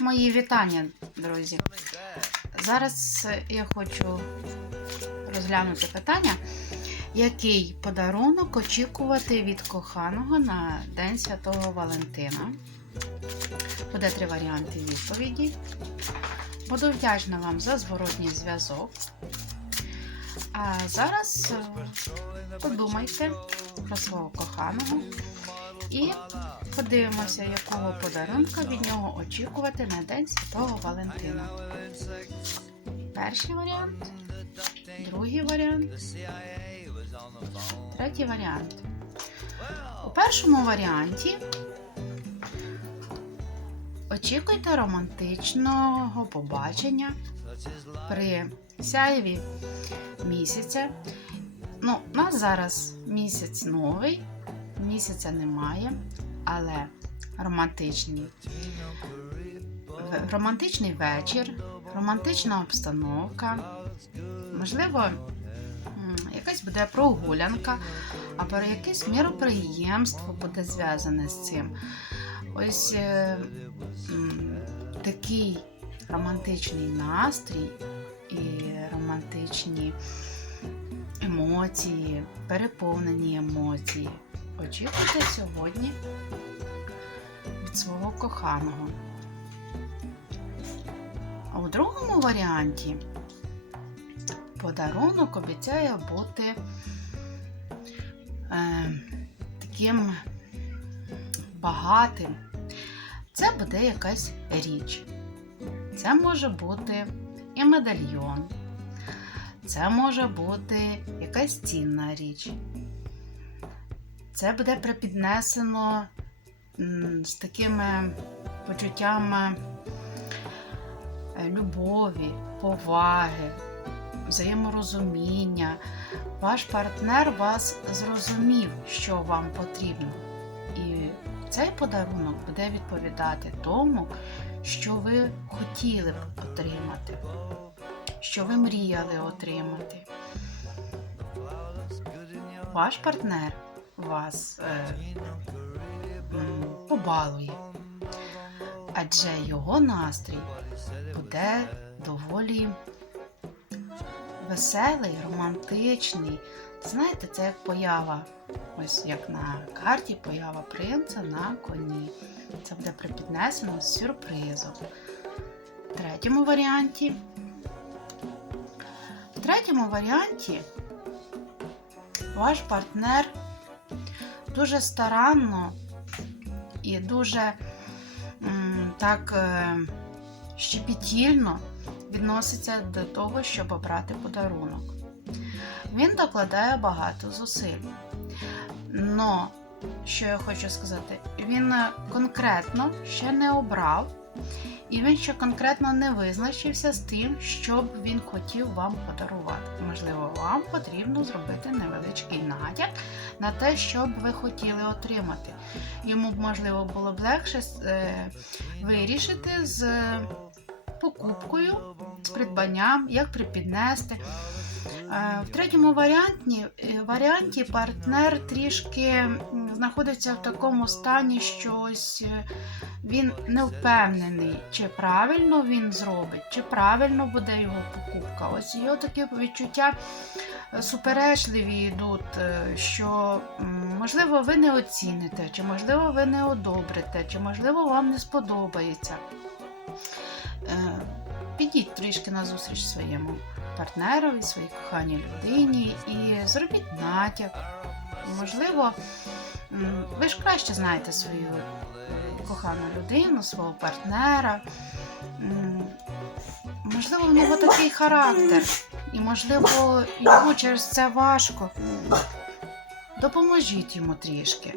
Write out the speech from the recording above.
Мої вітання, друзі. Зараз я хочу розглянути питання, який подарунок очікувати від коханого на День Святого Валентина. Буде три варіанти відповіді. Буду вдячна вам за зворотній зв'язок. А зараз е, подумайте про свого коханого і подивимося, якого подарунка від нього очікувати на День Святого Валентина. Перший варіант, другий варіант, третій варіант. У першому варіанті очікуйте романтичного побачення при сяєві місяця. Ну, у нас зараз місяць новий, місяця немає, але романтичні, романтичний вечір, романтична обстановка, можливо, якась буде прогулянка, або якесь міроприємство буде зв'язане з цим. Ось е, такий романтичний настрій і романтичні емоції, переповнені емоції. Очікуйте сьогодні від свого коханого. А у другому варіанті подарунок обіцяє бути е, таким багатим. Це буде якась річ. Це може бути і медальйон. Це може бути якась цінна річ. Це буде припіднесено з такими почуттями е, любові, поваги, взаєморозуміння. Ваш партнер вас зрозумів, що вам потрібно. І цей подарунок буде відповідати тому, що ви хотіли б отримати, що ви мріяли отримати. Ваш партнер вас е, побалує, адже його настрій буде доволі веселий, романтичний. Знаєте, це як поява, ось як на карті поява принца на коні. Це буде припіднесено з сюрпризом. В третьому варіанті. В третьому варіанті ваш партнер дуже старанно і дуже так е, щепетільно відноситься до того, щоб обрати подарунок. Він докладає багато зусиль. Но, що я хочу сказати, він е, конкретно ще не обрав, і він ще конкретно не визначився з тим, що б він хотів вам подарувати. Можливо, вам потрібно зробити невеличкий натяк на те, що б ви хотіли отримати. Йому б, можливо, було б легше е, вирішити з покупкою, з придбанням, як припіднести. Е, В третьому варіанті, е, варіанті партнер трішки знаходиться в такому стані, що ось е, він не впевнений, чи правильно він зробить, чи правильно буде його покупка. Ось його такі відчуття суперечливі йдуть, що можливо ви не оціните, чи можливо ви не одобрите, чи можливо вам не сподобається. Е, Підіть трішки на зустріч своєму партнерові, своїй коханій людині і зробіть натяк. Можливо, ви ж краще знаєте свою кохану людину, свого партнера. Можливо, в нього такий характер, і, можливо, йому через це важко. Допоможіть йому трішки.